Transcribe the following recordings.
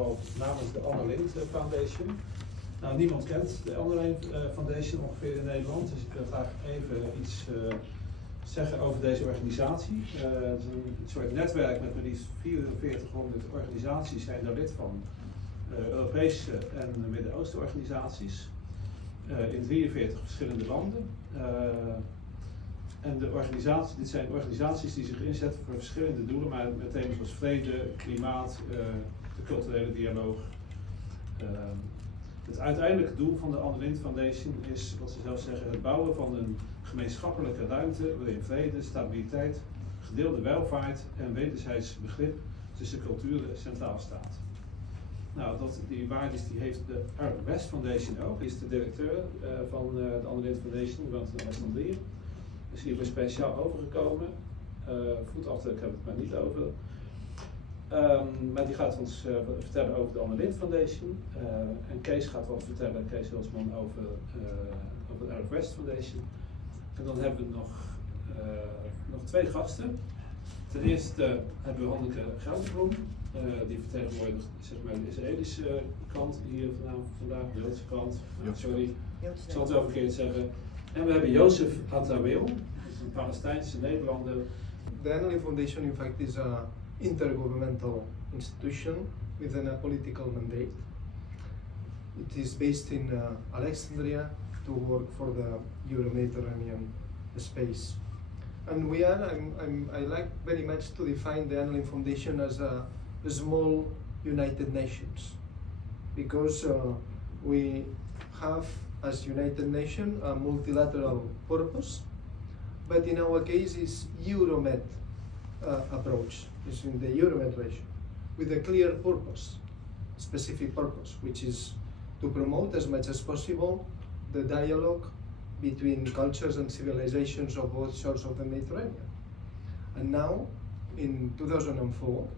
geval namens de Anna Lindh Foundation. Nou, niemand kent de Anna Lindh Foundation ongeveer in Nederland, dus ik wil graag even iets zeggen over deze organisatie. Het is een soort netwerk met maar liefst 4400 organisaties zijn daar lid van. Europese en Midden-Oosten organisaties in 43 verschillende landen. En dit zijn organisaties die zich inzetten voor verschillende doelen, maar met thema's zoals vrede, klimaat, de culturele dialoog. Het uiteindelijke doel van de Anna Lindh Foundation is, wat ze zelf zeggen, het bouwen van een gemeenschappelijke ruimte waarin vrede, stabiliteit, gedeelde welvaart en wederzijds begrip tussen culturen centraal staat. Nou, die waardes die heeft de NIEUWSPOORT Foundation ook, is de directeur van de Anna Lindh Foundation, die woont in Alexandrië. Is hier weer speciaal overgekomen. Voetafdruk heb ik het maar niet over. Maar die gaat ons vertellen over de Anna Lindh Foundation. En Kees gaat ons vertellen, Kees Hulsman, over de NIEUWSPOORT Foundation. En dan hebben we nog twee gasten. Ten eerste hebben we Hanneke Gelderbloem. Die vertegenwoordigt zeg maar, de Israëlische kant hier vandaag, de Joodse kant. Sorry, ik zal het wel verkeerd zeggen. En we hebben Yossi Beilin, een Palestijnse Nederlander. The Anna Lindh Foundation, in fact, is an intergovernmental institution with a political mandate. It is based in Alexandria to work for the Euro-Mediterranean space. And I like very much to define the Anna Lindh Foundation as a small United Nations, because we have, as United Nations, a multilateral purpose, but in our case is Euromed approach, is in the Euromed region, with a clear purpose, specific purpose, which is to promote as much as possible the dialogue between cultures and civilizations of both shores of the Mediterranean. And now, in 2004,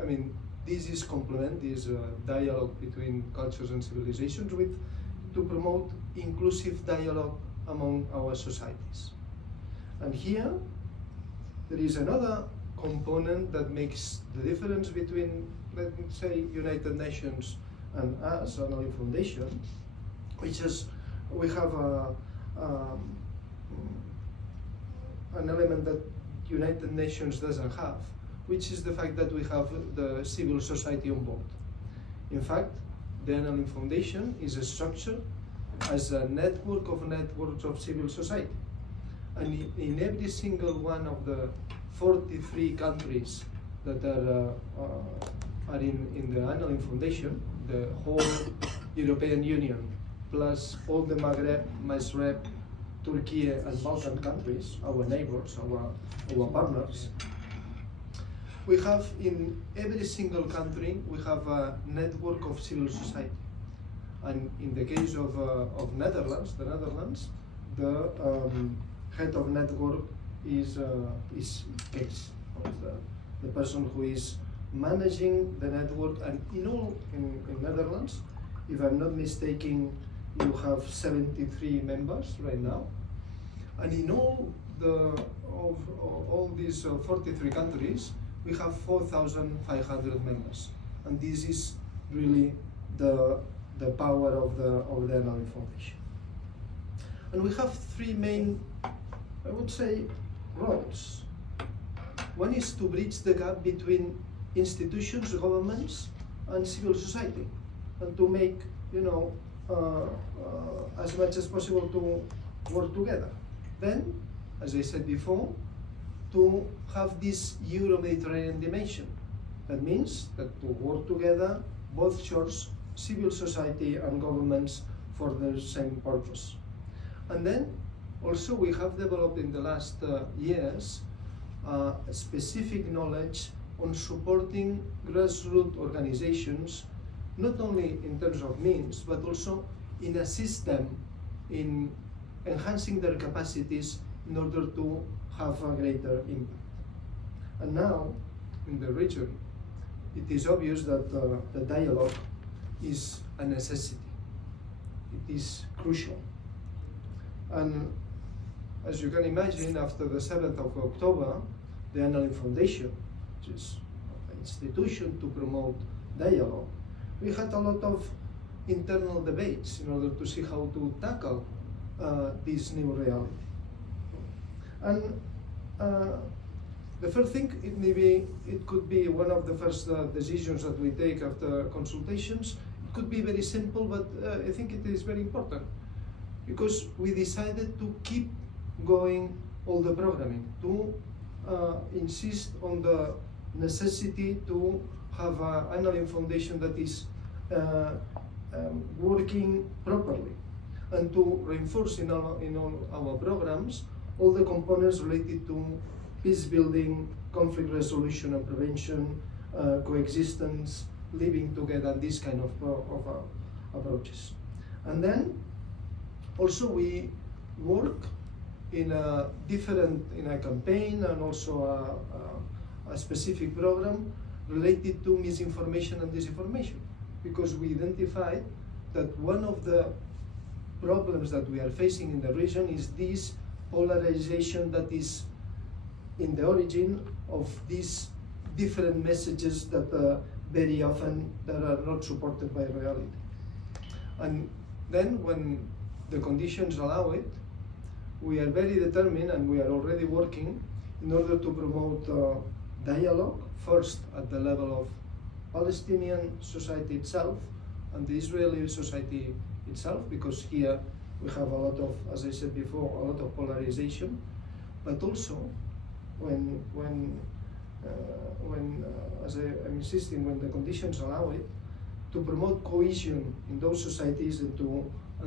I mean, this is complement this dialogue between cultures and civilizations with to promote inclusive dialogue among our societies. And here, there is another component that makes the difference between, let me say, United Nations and us, Anna Lindh Foundation, which is we have an element that United Nations doesn't have, which is the fact that we have the civil society on board. In fact, the Anna Lindh Foundation is a structure as a network of networks of civil society. And in every single one of the 43 countries that are in the Anna Lindh Foundation, the whole European Union, plus all the Maghreb, Turkey and Balkan countries, our neighbors, our partners, we have in every single country, we have a network of civil society. And in the case of Netherlands, the head of network is Kees, the person who is managing the network. And in Netherlands, if I'm not mistaken, you have 73 members right now. And in all these 43 countries, we have 4,500 members. And this is really the power of the Anna Lindh Foundation. And we have three main, I would say, roles. One is to bridge the gap between institutions, governments, and civil society, and to make, as much as possible to work together. Then, as I said before, to have this Euro-Mediterranean dimension. That means that to work together, both shores, civil society and governments, for the same purpose. And then also we have developed in the last years specific knowledge on supporting grassroots organizations, not only in terms of means, but also in assist them in enhancing their capacities in order to have a greater impact. And now, in the region, it is obvious that the dialogue is a necessity. It is crucial. And as you can imagine, after the 7th of October, the Anna Lindh Foundation, which is an institution to promote dialogue, we had a lot of internal debates in order to see how to tackle this new reality. And the first thing, it could be one of the first decisions that we take after consultations. It could be very simple, but I think it is very important, because we decided to keep going all the programming, to insist on the necessity to have an Anna Lindh Foundation that is working properly, and to reinforce in all our programs all the components related to peace building, conflict resolution and prevention, coexistence, living together, this kind of approaches. And then also we work in a campaign and also a specific program related to misinformation and disinformation, because we identified that one of the problems that we are facing in the region is this polarization that is in the origin of these different messages that very often that are not supported by reality. And then when the conditions allow it, we are very determined, and we are already working in order to promote dialogue, first at the level of Palestinian society itself and the Israeli society itself, because here we have a lot of, as I said before, a lot of polarization, but also when as I'm insisting, when the conditions allow it, to promote cohesion in those societies and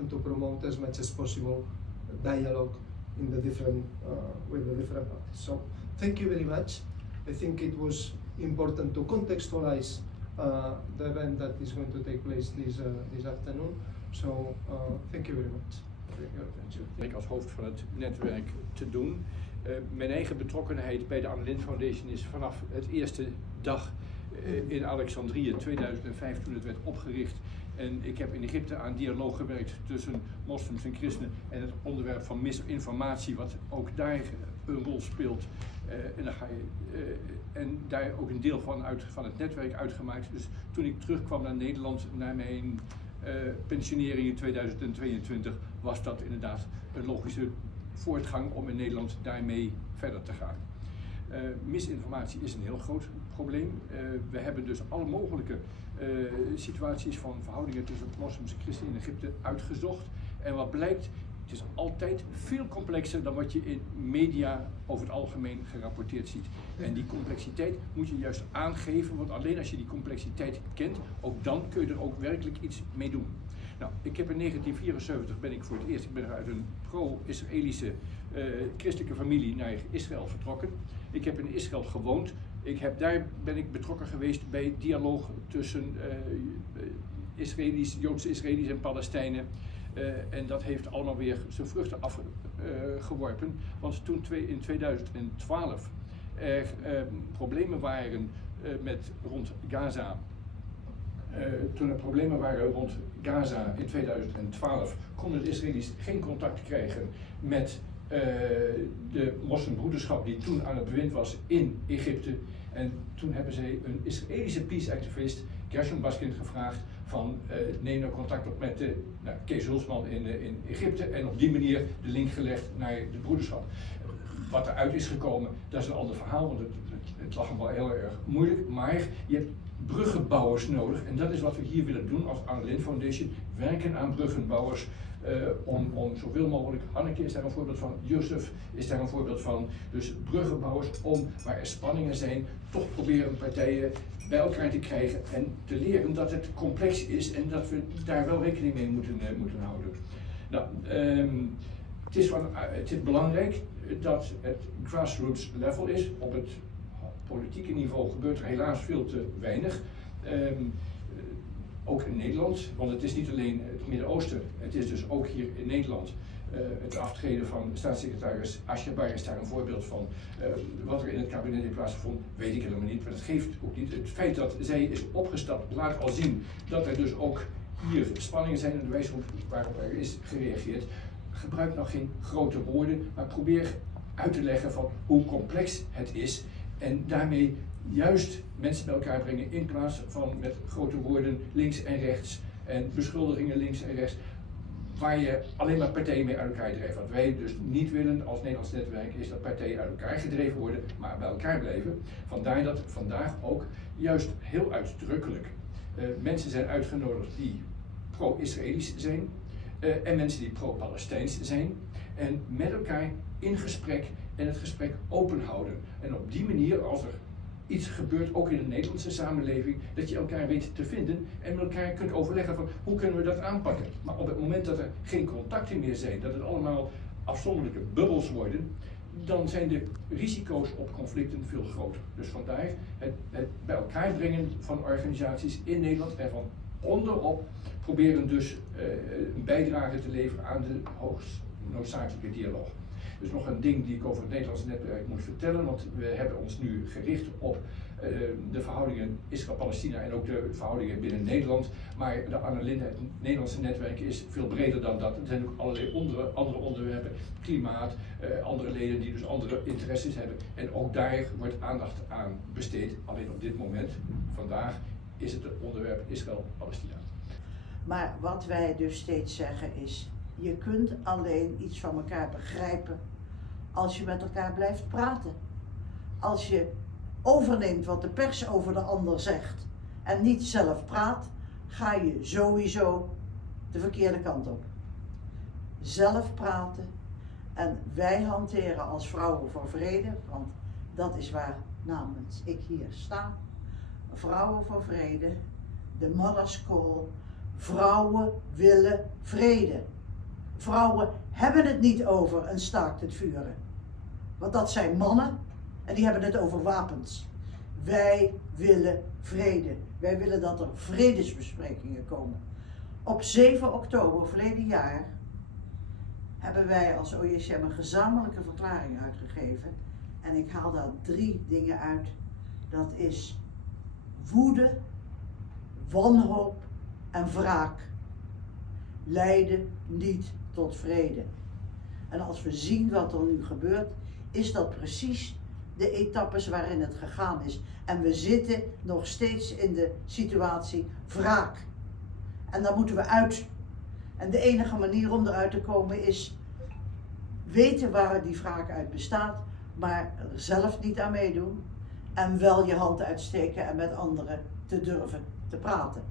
to promote as much as possible dialogue in the different with the different parties. So thank you very much. I think it was important to contextualize the event that is going to take place this afternoon. So thank you very much for your attention. Ik als hoofd van het netwerk te doen. Mijn eigen betrokkenheid bij de Anna Lindh Foundation is vanaf het eerste dag in Alexandrië 2005 toen het werd opgericht. En ik heb in Egypte aan dialoog gewerkt tussen moslims en christenen en het onderwerp van misinformatie, wat ook daar een rol speelt. En daar ook een deel van het netwerk uitgemaakt. Dus toen ik terugkwam naar Nederland, naar mijn pensionering in 2022, was dat inderdaad een logische voortgang om in Nederland daarmee verder te gaan. Misinformatie is een heel groot probleem. We hebben dus alle mogelijke situaties van verhoudingen tussen moslims en christenen in Egypte uitgezocht. En wat blijkt, het is altijd veel complexer dan wat je in media over het algemeen gerapporteerd ziet. En die complexiteit moet je juist aangeven, want alleen als je die complexiteit kent, ook dan kun je er ook werkelijk iets mee doen. Nou, ik heb in 1974 ben ik voor het eerst, ik ben uit een pro-Israëlische christelijke familie naar Israël vertrokken. Ik heb in Israël gewoond. Daar ben ik betrokken geweest bij dialoog tussen Joodse Israëli's en Palestijnen. En dat heeft allemaal weer zijn vruchten afgeworpen. Want toen in 2012 er problemen waren rond Gaza. Toen er problemen waren rond Gaza in 2012, konden de Israëli's geen contact krijgen met de moslimbroederschap die toen aan het bewind was in Egypte. En toen hebben zij een Israëlische peace-activist, Gershon Baskind, gevraagd van neem nou contact op met Kees Hulsman in Egypte en op die manier de link gelegd naar de broederschap. Wat eruit is gekomen, dat is een ander verhaal, want het lag hem wel heel erg moeilijk, maar je hebt bruggenbouwers nodig en dat is wat we hier willen doen als Anna Lindh Foundation, werken aan bruggenbouwers om zoveel mogelijk, Hanneke is daar een voorbeeld van, Yusuf is daar een voorbeeld van, dus bruggenbouwers om waar er spanningen zijn, toch proberen partijen bij elkaar te krijgen en te leren dat het complex is en dat we daar wel rekening mee moeten houden. Nou, het is belangrijk dat het grassroots level is. Op het politieke niveau gebeurt er helaas veel te weinig. Ook in Nederland, want het is niet alleen het Midden-Oosten, het is dus ook hier in Nederland. Het aftreden van staatssecretaris Asjabar is daar een voorbeeld van. Wat er in het kabinet heeft plaatsgevonden, weet ik helemaal niet, maar dat geeft ook niet. Het feit dat zij is opgestapt laat al zien dat er dus ook hier spanningen zijn in de wijze waarop er is gereageerd. Gebruik nog geen grote woorden, maar probeer uit te leggen van hoe complex het is en daarmee juist mensen bij elkaar brengen in plaats van met grote woorden links en rechts en beschuldigingen links en rechts, waar je alleen maar partijen mee uit elkaar drijft. Wat wij dus niet willen als Nederlands netwerk is dat partijen uit elkaar gedreven worden, maar bij elkaar blijven. Vandaar dat vandaag ook juist heel uitdrukkelijk mensen zijn uitgenodigd die pro-Israëlisch zijn en mensen die pro-Palestijns zijn. En met elkaar in gesprek en het gesprek open houden. En op die manier, als er iets gebeurt, ook in de Nederlandse samenleving, dat je elkaar weet te vinden en met elkaar kunt overleggen van hoe kunnen we dat aanpakken. Maar op het moment dat er geen contacten meer zijn, dat het allemaal afzonderlijke bubbels worden, dan zijn de risico's op conflicten veel groter. Dus vandaar het bij elkaar brengen van organisaties in Nederland en van onderop proberen dus een bijdrage te leveren aan de hoogst noodzakelijke dialoog. Dus nog een ding die ik over het Nederlandse netwerk moet vertellen, want we hebben ons nu gericht op de verhoudingen Israël-Palestina en ook de verhoudingen binnen Nederland. Maar de Anna Lindh, het Nederlandse netwerk, is veel breder dan dat. Er zijn ook allerlei andere onderwerpen, klimaat, andere leden die dus andere interesses hebben. En ook daar wordt aandacht aan besteed. Alleen op dit moment, vandaag, is het onderwerp Israël-Palestina. Maar wat wij dus steeds zeggen is, je kunt alleen iets van elkaar begrijpen als je met elkaar blijft praten. Als je overneemt wat de pers over de ander zegt en niet zelf praat, ga je sowieso de verkeerde kant op. Zelf praten en wij hanteren als Vrouwen voor Vrede, want dat is waar namens ik hier sta. Vrouwen voor Vrede, de Mother's Call, vrouwen willen vrede. Vrouwen hebben het niet over een staakt het vuren. Want dat zijn mannen en die hebben het over wapens. Wij willen vrede. Wij willen dat er vredesbesprekingen komen. Op 7 oktober verleden jaar hebben wij als OJSM een gezamenlijke verklaring uitgegeven. En ik haal daar 3 dingen uit. Dat is woede, wanhoop en wraak. Leiden niet tot vrede. En als we zien wat er nu gebeurt, is dat precies de etappes waarin het gegaan is. En we zitten nog steeds in de situatie wraak. En daar moeten we uit. En de enige manier om eruit te komen is weten waar die wraak uit bestaat, maar er zelf niet aan meedoen. En wel je hand uitsteken en met anderen te durven te praten.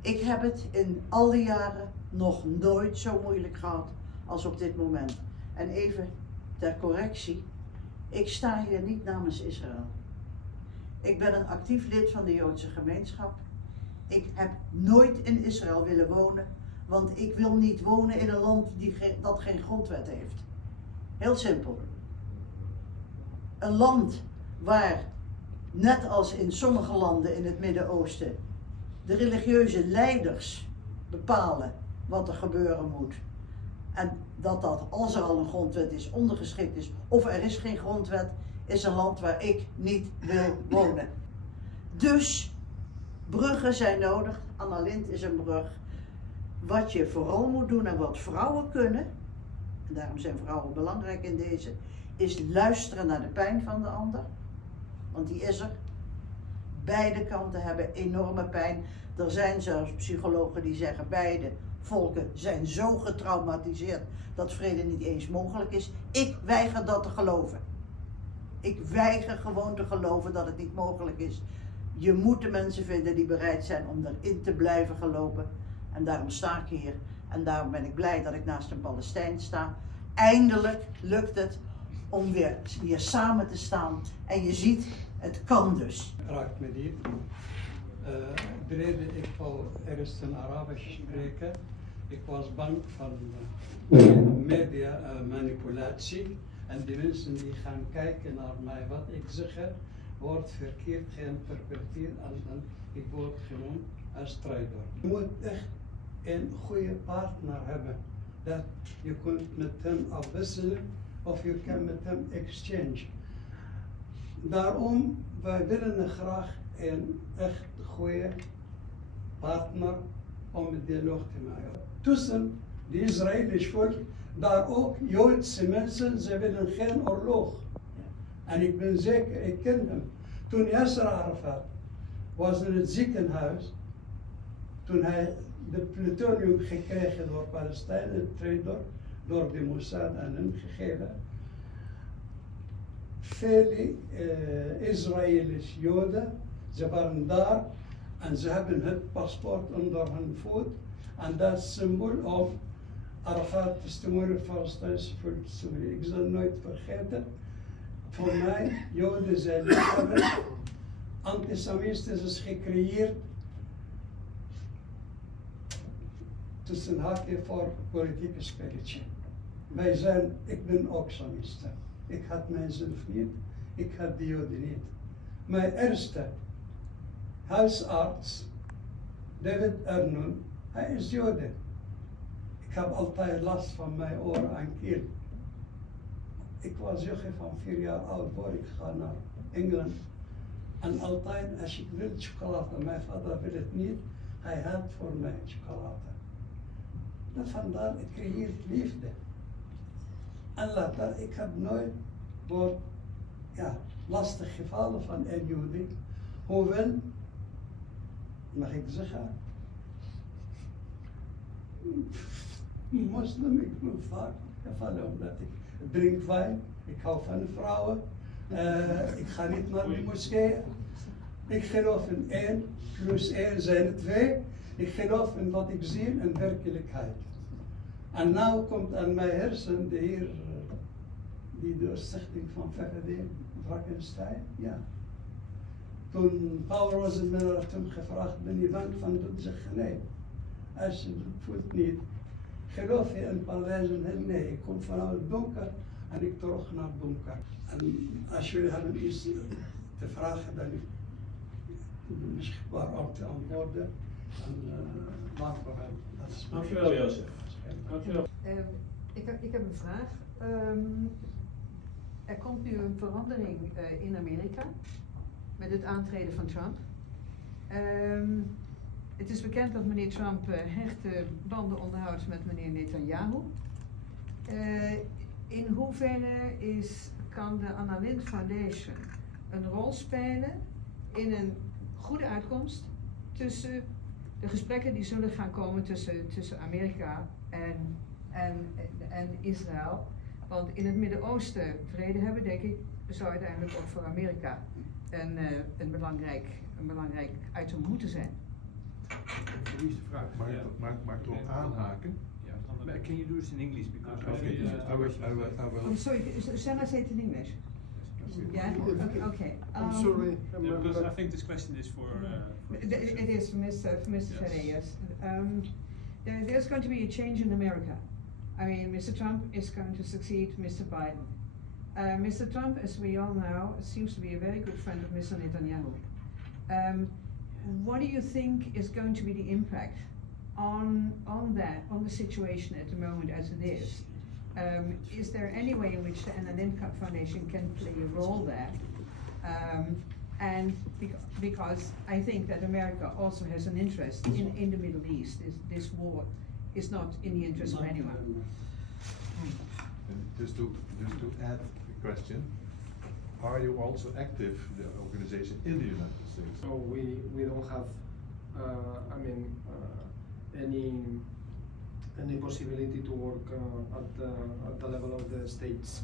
Ik heb het in al die jaren nog nooit zo moeilijk gehad als op dit moment. En even ter correctie, ik sta hier niet namens Israël. Ik ben een actief lid van de Joodse gemeenschap. Ik heb nooit in Israël willen wonen, want ik wil niet wonen in een land dat geen grondwet heeft. Heel simpel. Een land waar, net als in sommige landen in het Midden-Oosten, de religieuze leiders bepalen wat er gebeuren moet. En dat als er al een grondwet is, ondergeschikt is, of er is geen grondwet, is een land waar ik niet wil wonen. Dus bruggen zijn nodig. Anna Lindh is een brug. Wat je vooral moet doen en wat vrouwen kunnen, en daarom zijn vrouwen belangrijk in deze, is luisteren naar de pijn van de ander. Want die is er. Beide kanten hebben enorme pijn. Er zijn zelfs psychologen die zeggen beide volken zijn zo getraumatiseerd dat vrede niet eens mogelijk is. Ik weiger dat te geloven. Ik weiger gewoon te geloven dat het niet mogelijk is. Je moet de mensen vinden die bereid zijn om erin te blijven gelopen. En daarom sta ik hier. En daarom ben ik blij dat ik naast een Palestijn sta. Eindelijk lukt het om weer hier samen te staan. En je ziet, het kan dus. Raakt me diep. De reden, ik wou eerst een Arabisch spreken. Ik was bang van media manipulatie. En die mensen die gaan kijken naar mij, wat ik zeg, wordt verkeerd geïnterpreteerd en dan ik word gewoon een strijder. Je moet echt een goede partner hebben. Dat je kunt met hem afwisselen of je kan met hem exchange. Daarom, wij willen graag een echt goede partner om een dialoog te maken. Tussen de Israëlische volk, daar ook Joodse mensen, ze willen geen oorlog. En ik ben zeker, ik ken hem. Toen Yasser Arafat was in het ziekenhuis, toen hij de plutonium gekregen door Palestijnen, door de Mossad aan hem gegeven. Vele Israëlische Joden, ze waren daar en ze hebben het paspoort onder hun voet en dat symbool op Arafat testimony voor Palestijnse volk. Ik zal het nooit vergeten. Voor mij, Joden zijn niet antisemitisme is gecreëerd tussen haakjes voor politieke spelletje. Ik ben ook samiste. Ik had mijzelf niet, ik had de Joden niet. Mijn eerste huisarts, David Arnon, hij is Joden. Ik heb altijd last van mijn oren en keel. Ik was jongen van 4 jaar oud voor ik ga naar Engeland. En altijd als ik wil chocolade, mijn vader wil het niet, hij had voor mij chocolade. Dat vandaar, ik creëer liefde. En later, ik heb nooit door lastig gevallen van een Joden. Hoewel, mag ik zeggen, moslim, ik ben vaak gevallen omdat ik drink wijn, ik hou van vrouwen, ik ga niet naar de moskee. Ik geloof in 1 plus 1 zijn 2. Ik geloof in wat ik zie en werkelijkheid. En nu komt aan mijn hersen de heer, die de stichting van VVD, Drakenstein, ja. Toen Paul Rosenmiller heeft hem gevraagd, ben je bang van dat? Zeg nee. Als je het voelt niet. Geloof je in Parijs? Nee, ik kom vanuit het donker en ik terug naar het donker. En als jullie hebben iets te vragen, dan ben ik beschikbaar om te antwoorden. En laten we dat is. Dankjewel, Jossi. Dankjewel. Ik heb een vraag. Er komt nu een verandering in Amerika met het aantreden van Trump. Het is bekend dat meneer Trump hechte banden onderhoudt met meneer Netanyahu. In hoeverre kan de Anna Lindh Foundation een rol spelen in een goede uitkomst tussen de gesprekken die zullen gaan komen tussen Amerika en Israël? Want in het Midden-Oosten vrede hebben, denk ik, zou uiteindelijk ook voor Amerika een belangrijk item moeten zijn. Wie is de vraag? Mag ik erop aanhaken? Yeah. Can you do this in English? Because Okay, I will. Oh, sorry, shall I say it in English? Yeah? Okay. I'm sorry. Yeah, because I think this question is for It is for Mr. Ferrer, yes. There's going to be a change in America. I mean, Mr. Trump is going to succeed Mr. Biden. Mr. Trump, as we all know, seems to be a very good friend of Mr. Netanyahu. What do you think is going to be the impact on the situation at the moment as it is? Is there any way in which the Anna Lindh Foundation can play a role there? And because I think that America also has an interest in the Middle East. This war is not in the interest of anyone. Just to add the question, are you also active, the organization, in the United States? So we don't have, any possibility to work at the level of the states.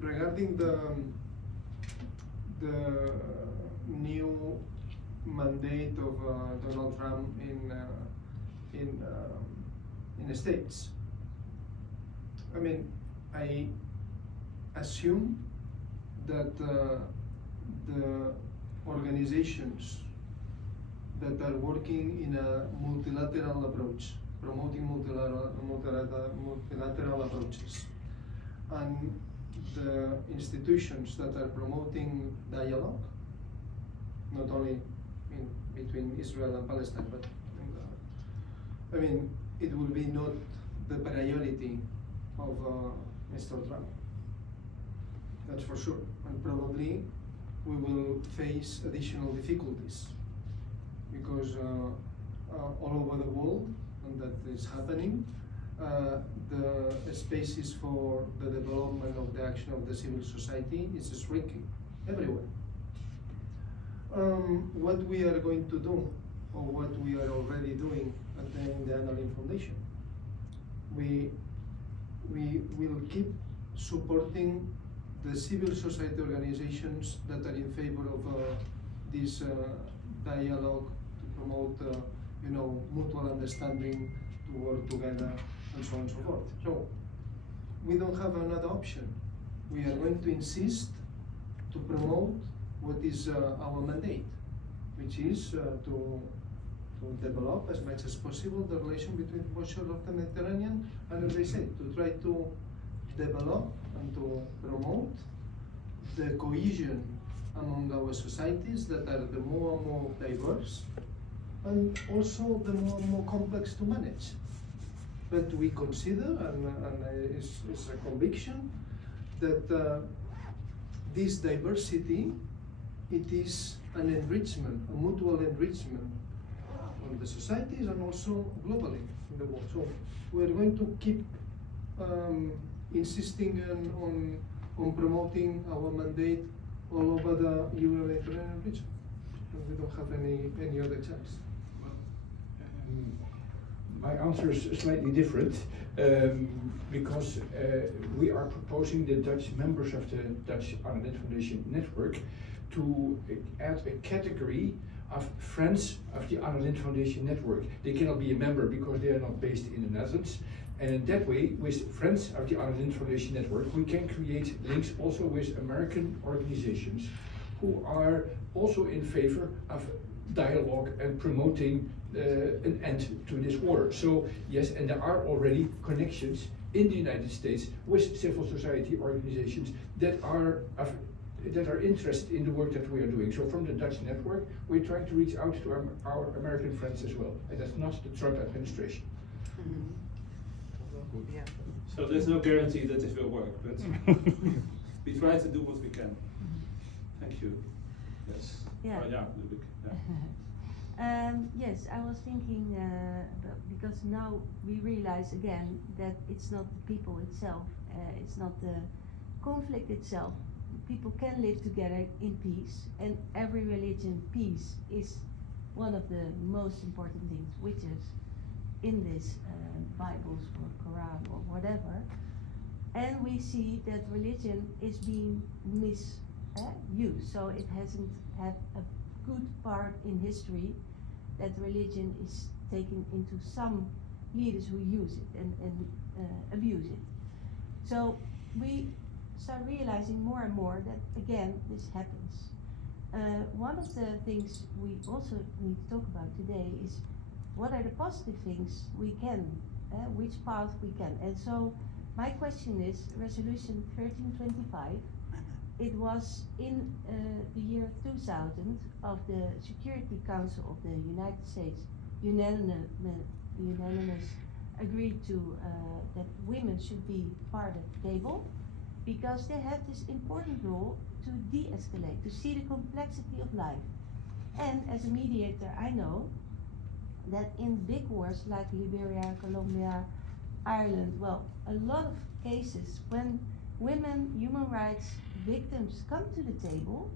Regarding the new mandate of Donald Trump in the states, I assume that the organizations that are working in a multilateral approach, promoting multilateral approaches, and the institutions that are promoting dialogue, not only between Israel and Palestine, but it will be not the priority of Mr. Trump. That's for sure, and probably we will face additional difficulties because all over the world, and that is happening, the spaces for the development of the action of the civil society is shrinking everywhere. What we are going to do, or what we are already doing at the Anna Lindh Foundation, we will keep supporting the civil society organizations that are in favor of this dialogue to promote, mutual understanding, to work together, and so on and so forth. So we don't have another option. We are going to insist to promote what is our mandate, which is to develop as much as possible the relation between both shores of the Mediterranean, and as I said, to try to develop and to promote the cohesion among our societies that are the more and more diverse, and also the more and more complex to manage. But we consider, and it's a conviction, that this diversity, it is an enrichment, a mutual enrichment on the societies and also globally in the world. So we're going to keep insisting on promoting our mandate all over the Euro-Mediterranean region. And we don't have any other chance. My answer is slightly different because we are proposing the Dutch members of the Dutch Anna Lindh Foundation network to add a category of friends of the Anna Lindh Foundation network. They cannot be a member because they are not based in the Netherlands. And in that way, with friends of the Anna Lindh Foundation network, we can create links also with American organizations who are also in favor of dialogue and promoting an end to this war. So yes, and there are already connections in the United States with civil society organizations that are interested in the work that we are doing. So from the Dutch network, we're trying to reach out to our American friends as well. And that's not the Trump administration. Yeah. So there's no guarantee that this will work, but we try to do what we can. Thank you. Yes. Yeah. Oh, yeah, Ludovic. Yeah. Yes, I was thinking because now we realize again that it's not the people itself, it's not the conflict itself. People can live together in peace, and every religion, peace is one of the most important things, which is in this Bibles or Quran or whatever. And we see that religion is being misused, so it hasn't had a good part in history that religion is taken into some leaders who use it and abuse it. So we start realizing more and more that again this happens. One of the things we also need to talk about today is what are the positive things we can, which path we can. And so my question is, Resolution 1325, it was in the year 2000 of the Security Council of the United States unanimous agreed to that women should be part of the table because they have this important role to de-escalate, to see the complexity of life. And as a mediator, I know that in big wars like Liberia, Colombia, Ireland, well, a lot of cases when women, human rights victims come to the table,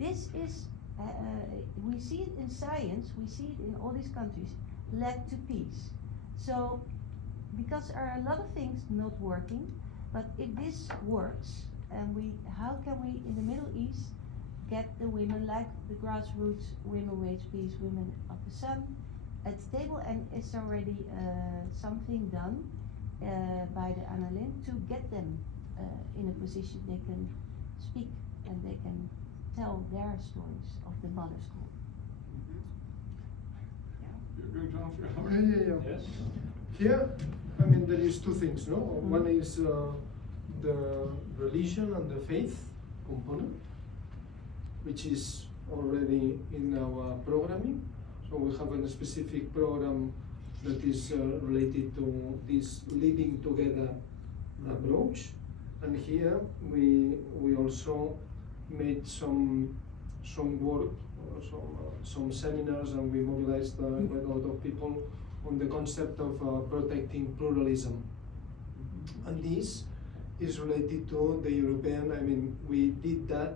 this is, we see it in science, we see it in all these countries, led to peace. So, because there are a lot of things not working, but if this works, and how can we in the Middle East get the women like the grassroots Women Wage Peace, Women of the Sun at the table, and it's already something done by the Anna Lindh to get them in a position they can speak and they can tell their stories of the mother school. You're going to answer? Yeah. Yes. Here, I mean, there is two things, no? One is the religion and the faith component, which is already in our programming. So we have a specific program that is related to this living together approach. And here we also made some work, some seminars, and we mobilized quite a lot of people on the concept of protecting pluralism. And this is related to the European, I mean, we did that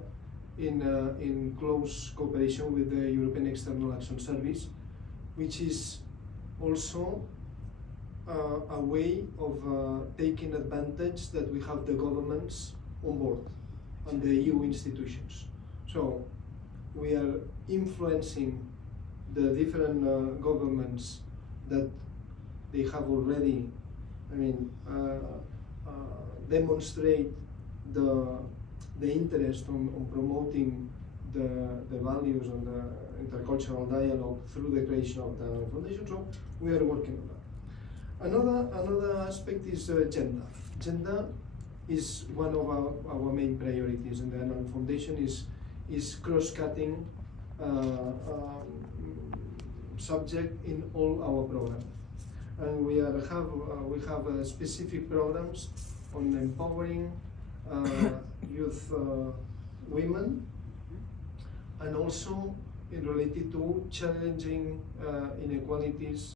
in close cooperation with the European External Action Service, which is also a way of taking advantage that we have the governments on board and the EU institutions. So we are influencing the different governments that they have already, I mean, demonstrate the interest on promoting the values and the intercultural dialogue through the creation of the foundation. So we are working on that. Another aspect is gender. Gender is one of our main priorities, and the Anna Lindh Foundation is cross-cutting subject in all our programs. And we have specific programs on empowering youth women, and also in related to challenging inequalities